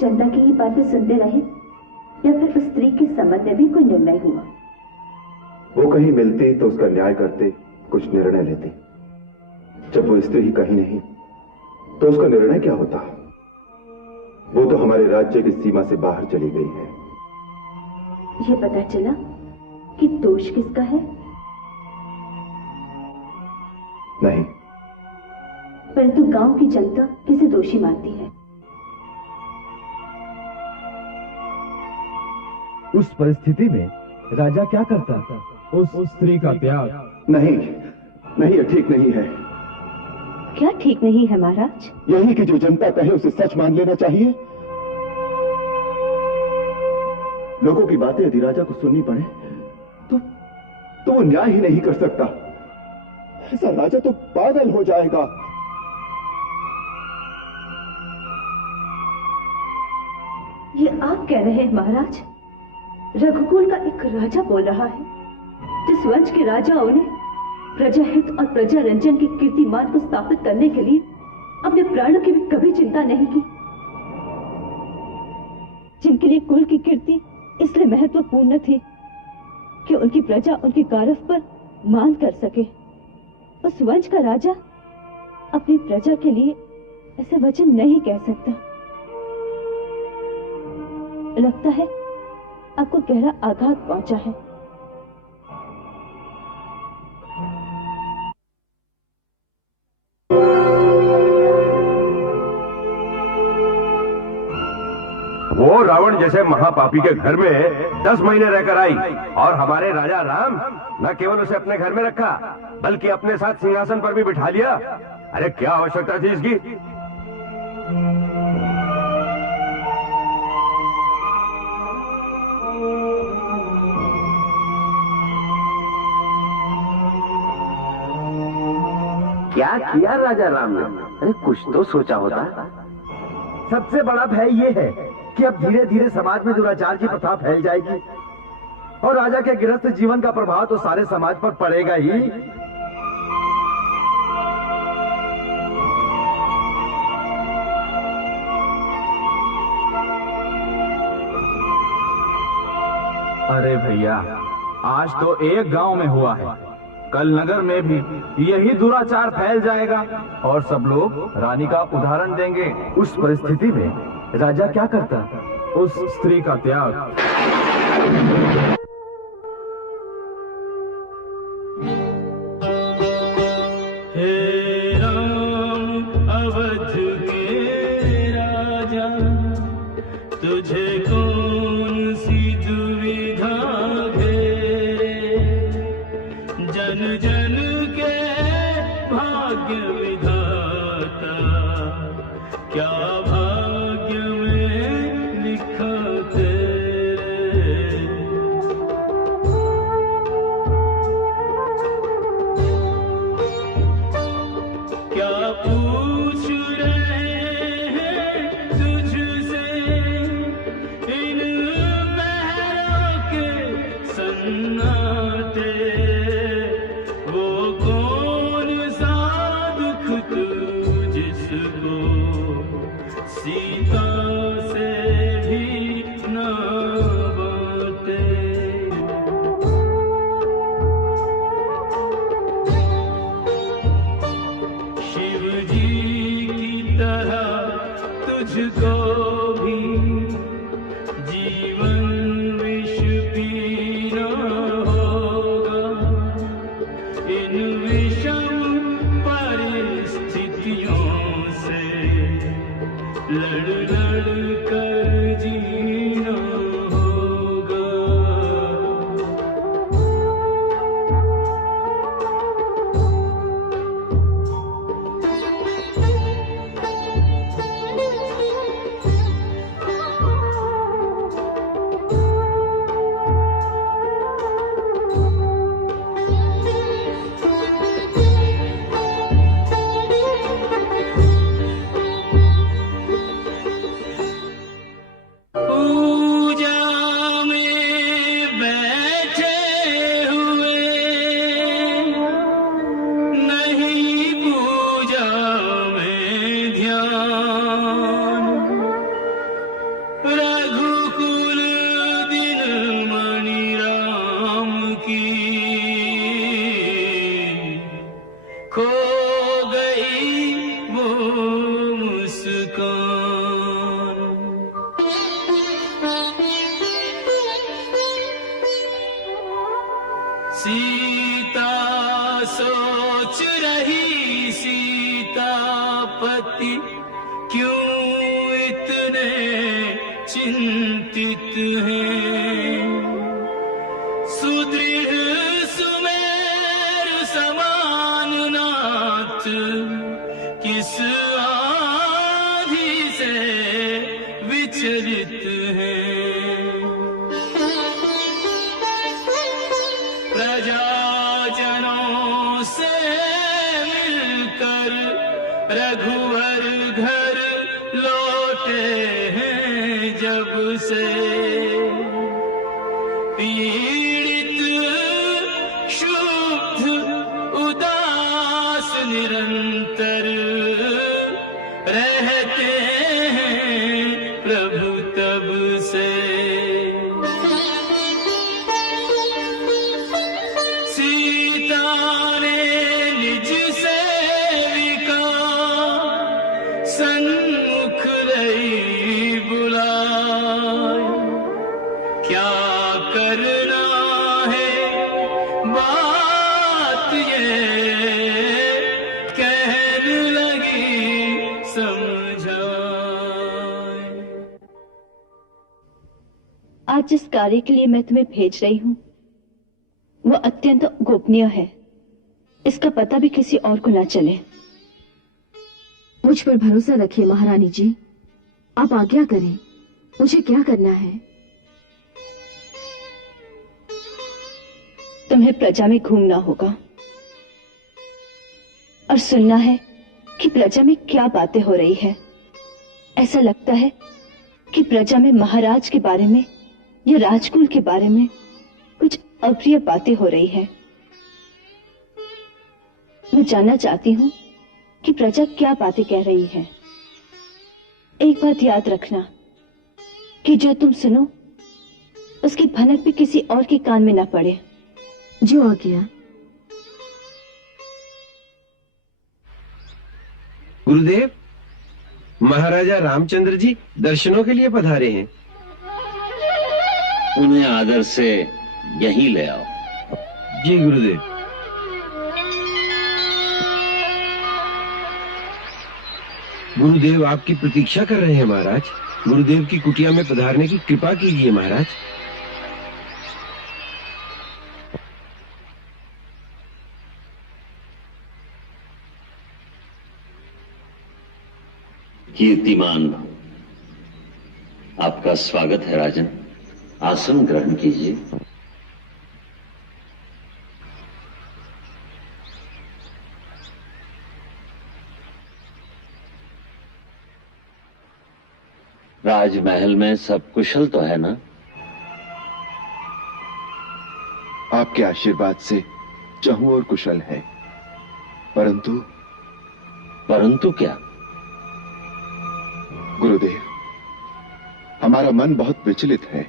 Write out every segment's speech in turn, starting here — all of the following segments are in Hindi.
जनता की ही बातें सुनते रहे या फिर उस स्त्री के संबंध में भी कोई निर्णय हुआ? वो कहीं मिलती तो उसका न्याय करते, कुछ निर्णय लेती। जब वो स्त्री ही कहीं नहीं तो उसका निर्णय क्या होता? वो तो हमारे राज्य की सीमा से बाहर चली गई है। ये पता चला कि दोष किसका है? नहीं, परंतु गांव की जनता किसे दोषी मानती है? उस परिस्थिति में राजा क्या करता था? उस स्त्री का त्याग। नहीं नहीं, ये ठीक नहीं है। क्या ठीक नहीं है महाराज? यही कि जो जनता कहे उसे सच मान लेना चाहिए। लोगों की बातें यदि राजा को सुननी पड़े तो वो न्याय ही नहीं कर सकता। ऐसा राजा तो पागल हो जाएगा। ये आप कह रहे हैं महाराज? रघुकुल का एक राजा बोल रहा है जिस वंश के राजाओं ने प्रजाहित और प्रजा रंजन के कीर्तिमान को स्थापित करने के लिए अपने प्राणों की भी कभी चिंता नहीं की, जिनके लिए कुल की कीर्ति इसलिए महत्वपूर्ण थी कि उनकी प्रजा उनके गौरव पर मान कर सके। उस वंश का राजा अपनी प्रजा के लिए ऐसे वचन नहीं कह सकता। लगता है आपको गहरा आघात पहुंचा है। वो रावण जैसे महापापी के घर में 10 महीने रहकर आई और हमारे राजा राम न केवल उसे अपने घर में रखा बल्कि अपने साथ सिंहासन पर भी बिठा लिया। अरे क्या आवश्यकता थी इसकी? क्या किया राजा राम ने? अरे कुछ तो सोचा होता। सबसे बड़ा भय ये है कि अब धीरे धीरे समाज में दुराचार की प्रथा फैल जाएगी और राजा के गृहस्थ जीवन का प्रभाव तो सारे समाज पर पड़ेगा ही। अरे भैया, आज तो एक गांव में हुआ है, कल नगर में भी यही दुराचार फैल जाएगा और सब लोग रानी का उदाहरण देंगे। उस परिस्थिति में राजा क्या करता? उस स्त्री का त्याग। हे राम अवध के राजा, तुझे कौन सी दुविधा घेरे, जन जन के भाग्य विधाता, क्या भाग्य में लिखा तेरे। क्या पूछ रहे हैं तुझसे इन बहरों के सन्नाटे, वो कौन सा दुख तू जिसको सीता से भी न बाटे। शिव जी की तरह तुझको भी जीवन विष पीना होगा, इन विषम परिस्थितियों से लड़ लड़ कर जीना होगा। सोच रही सीतापति क्यों इतने चिंतित हैं। सुदृढ़ सुमेर समान नाथ किस आंधी से विचलित हैं। प्रजाजनों से मिलकर रघुवर घर लौटे हैं जब से। पीड़ित क्षुब्ध उदास निरंतर रहते हैं प्रभु तब से। सीता ने निज सेविका सन्मुख रही बुलाए। क्या करना है बात ये कहने लगी समझाए। आज जिस कार्य के लिए मैं तुम्हें भेज रही हूँ वो अत्यंत गोपनीय है। इसका पता भी किसी और को न चले। मुझ पर भरोसा रखिए महारानी जी, आप आज्ञा करें, मुझे क्या करना है? तुम्हें प्रजा में घूमना होगा और सुनना है कि प्रजा में क्या बातें हो रही है। ऐसा लगता है कि प्रजा में महाराज के बारे में या राजकुल के बारे में कुछ अप्रिय बातें हो रही है। मैं जानना चाहती हूँ कि प्रजा क्या बातें कह रही है। एक बात याद रखना कि जो तुम सुनो उसकी भनक भी किसी और के कान में न पड़े। जो आज्ञा। गुरुदेव, महाराजा रामचंद्र जी दर्शनों के लिए पधारे हैं। उन्हें आदर से यहीं ले आओ। जी गुरुदेव। गुरुदेव आपकी प्रतीक्षा कर रहे हैं महाराज। गुरुदेव की कुटिया में पधारने की कृपा कीजिए महाराज। कीर्तिमान, आपका स्वागत है राजन। आसन ग्रहण कीजिए। राजमहल में सब कुशल तो है ना? आपके आशीर्वाद से चहु और कुशल है, परंतु क्या? गुरुदेव, हमारा मन बहुत विचलित है।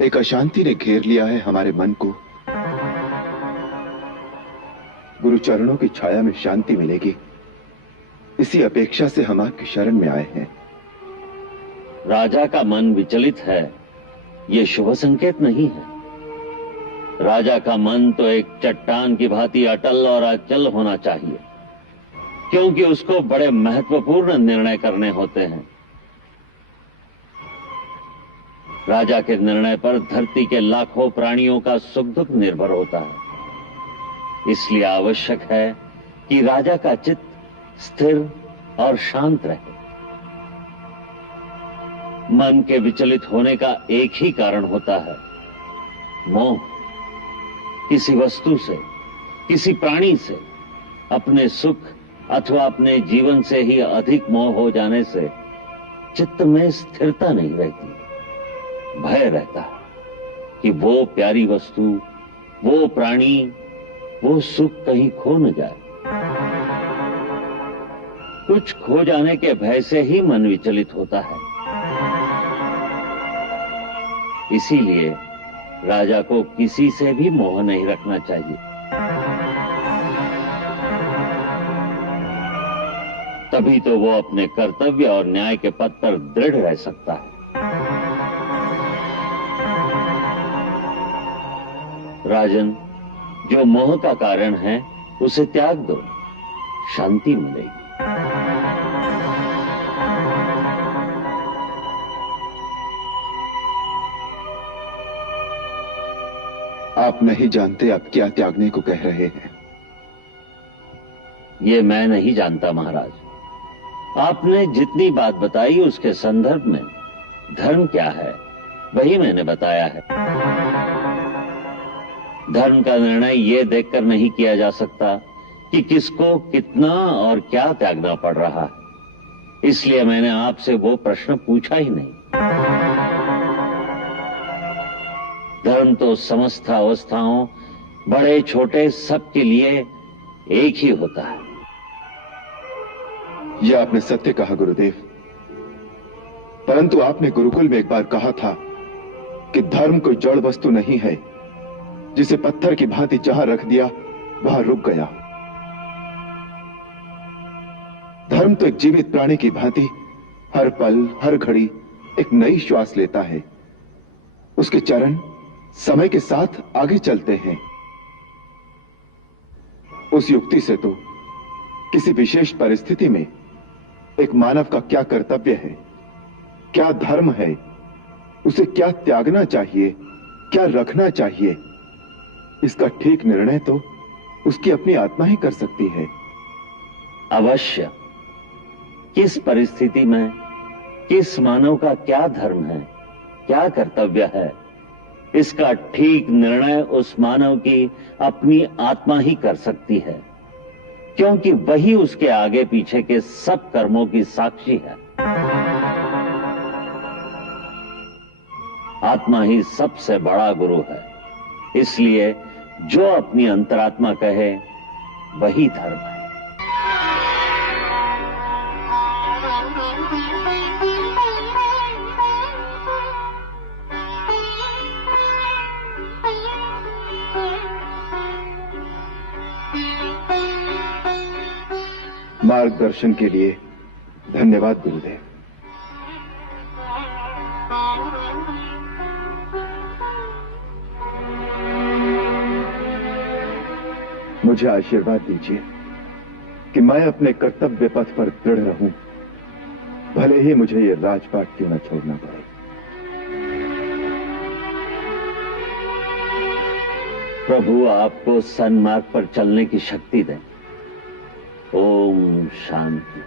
एक अशांति ने घेर लिया है हमारे मन को। गुरु चरणों की छाया में शांति मिलेगी, इसी अपेक्षा से हम आपकी शरण में आए हैं। राजा का मन विचलित है, ये शुभ संकेत नहीं है। राजा का मन तो एक चट्टान की भांति अटल और अचल होना चाहिए, क्योंकि उसको बड़े महत्वपूर्ण निर्णय करने होते हैं। राजा के निर्णय पर धरती के लाखों प्राणियों का सुख दुख निर्भर होता है। इसलिए आवश्यक है कि राजा का चित्त स्थिर और शांत रहे। मन के विचलित होने का एक ही कारण होता है, मोह। किसी वस्तु से, किसी प्राणी से, अपने सुख अथवा अपने जीवन से ही अधिक मोह हो जाने से चित्त में स्थिरता नहीं रहती। भय रहता है कि वो प्यारी वस्तु, वो प्राणी, वो सुख कहीं खो न जाए। कुछ खो जाने के भय से ही मन विचलित होता है। इसीलिए राजा को किसी से भी मोह नहीं रखना चाहिए। तभी तो वो अपने कर्तव्य और न्याय के पथ पर दृढ़ रह सकता है। राजन, जो मोह का कारण है उसे त्याग दो, शांति मिलेगी। आप नहीं जानते आप क्या त्यागने को कह रहे हैं। ये मैं नहीं जानता महाराज। आपने जितनी बात बताई उसके संदर्भ में धर्म क्या है वही मैंने बताया है। धर्म का निर्णय ये देखकर नहीं किया जा सकता कि किसको कितना और क्या त्यागना पड़ रहा है, इसलिए मैंने आपसे वो प्रश्न पूछा ही नहीं। धर्म तो समस्त अवस्थाओं, बड़े छोटे सबके लिए एक ही होता है। यह आपने सत्य कहा गुरुदेव, परंतु आपने गुरुकुल में एक बार कहा था कि धर्म कोई जड़ वस्तु नहीं है जिसे पत्थर की भांति जहां रख दिया वहां रुक गया। धर्म तो एक जीवित प्राणी की भांति हर पल हर घड़ी एक नई श्वास लेता है। उसके चरण समय के साथ आगे चलते हैं। उस युक्ति से तो किसी विशेष परिस्थिति में एक मानव का क्या कर्तव्य है, क्या धर्म है, उसे क्या त्यागना चाहिए, क्या रखना चाहिए, इसका ठीक निर्णय तो उसकी अपनी आत्मा ही कर सकती है। अवश्य। किस परिस्थिति में किस मानव का क्या धर्म है, क्या कर्तव्य है, इसका ठीक निर्णय उस मानव की अपनी आत्मा ही कर सकती है, क्योंकि वही उसके आगे पीछे के सब कर्मों की साक्षी है। आत्मा ही सबसे बड़ा गुरु है, इसलिए जो अपनी अंतरात्मा कहे वही धर्म है। मार्गदर्शन के लिए धन्यवाद गुरुदेव। मुझे आशीर्वाद दीजिए कि मैं अपने कर्तव्य पथ पर दृढ़ रहूं, भले ही मुझे ये राजपाट क्यों न छोड़ना पड़े। प्रभु आपको सन्मार्ग पर चलने की शक्ति दें। ओम शांति।